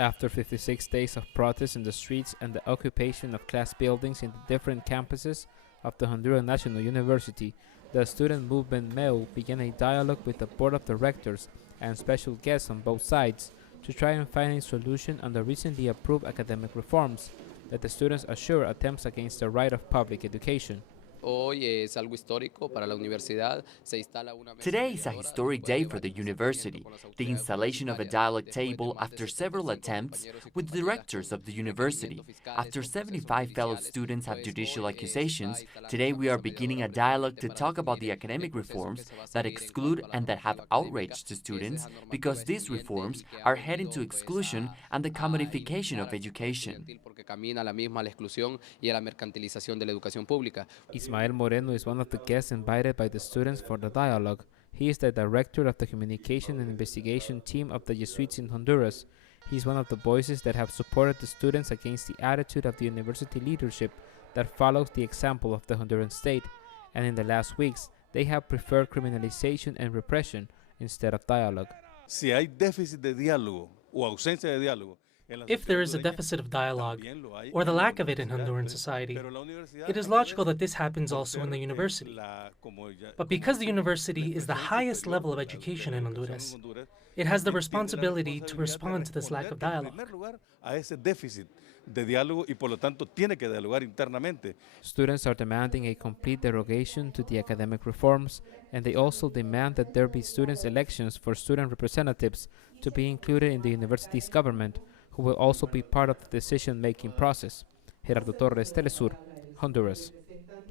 After 56 days of protests in the streets and the occupation of class buildings in the different campuses of the Honduran National University, the student movement MEU began a dialogue with the board of directors and special guests on both sides to try and find a solution on the recently approved academic reforms that the students assure attempts against the right of public education. Hoy es algo histórico para la universidad. Se instala una mesa Today is a mediadora historic después day de for the varios university, acercamientos con las the autoridades installation of a universitarias, dialogue después de table más de after several 75 attempts compañeros y with the compañeras directors of the con university. requerimientos fiscales After o procesos 75 fellow judiciales, students have pues judicial hoy se accusations, está instalando today una we are mesa beginning a mediadora dialogue to precisamente para talk about the definir academic el proceso reforms que se va a that seguir en exclude cuanto a la and that have normativa académica outraged the y es students esa normativa because these excluyente y reforms que ha are heading venido to pues exclusion and the a commodification invitar of al sector education. estudiantil porque camina a la misma a la exclusión y a la mercantilización de la educación pública. Ismael Moreno is one of the guests invited by the students for the dialogue. He is the director of the Communication and Investigation Team of the Jesuits in Honduras. He is one of the voices that have supported the students against the attitude of the university leadership that follows the example of the Honduran state, and in the last weeks, they have preferred criminalization and repression instead of dialogue. Si hay déficit de diálogo o ausencia de diálogo, If there is a deficit of dialogue, or the lack of it in Honduran society, it is logical that this happens also in the university. But because the university is the highest level of education in Honduras, it has the responsibility to respond to this lack of dialogue. de diálogo y por lo tanto tiene que dialogar internamente. Students are demanding a complete derogation to the academic reforms, and they also demand that there be students' elections for student representatives to be included in the university's government, who will also be part of the decision-making process. Gerardo Torres, Telesur, Honduras.